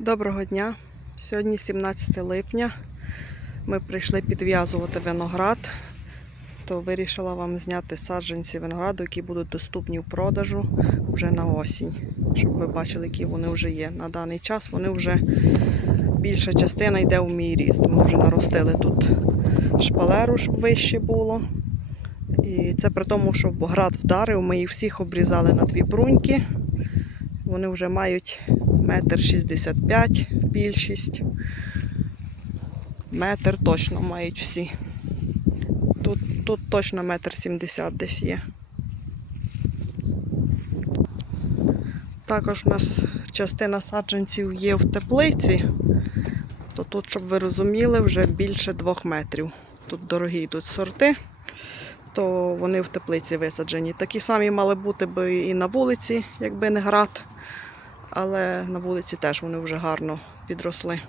Доброго дня! Сьогодні 17 липня. Ми прийшли підв'язувати виноград, то вирішила вам зняти саджанці винограду, які будуть доступні в продажу вже на осінь, щоб ви бачили, які вони вже є. На даний час вони вже більша частина йде у мій ріст. Ми вже наростили тут шпалеру, щоб вище було. І це при тому, що град вдарив, ми їх всіх обрізали на дві бруньки. Вони вже мають метр шістдесят п'ять більшість. Метр точно мають всі. Тут, тут точно метр сімдесят десь є. Також у нас частина саджанців є в теплиці, то тут, щоб ви розуміли, вже більше двох метрів. Тут дорогі йдуть сорти, то вони в теплиці висаджені. Такі самі мали бути би і на вулиці, якби не град але на вулиці теж вони вже гарно підросли.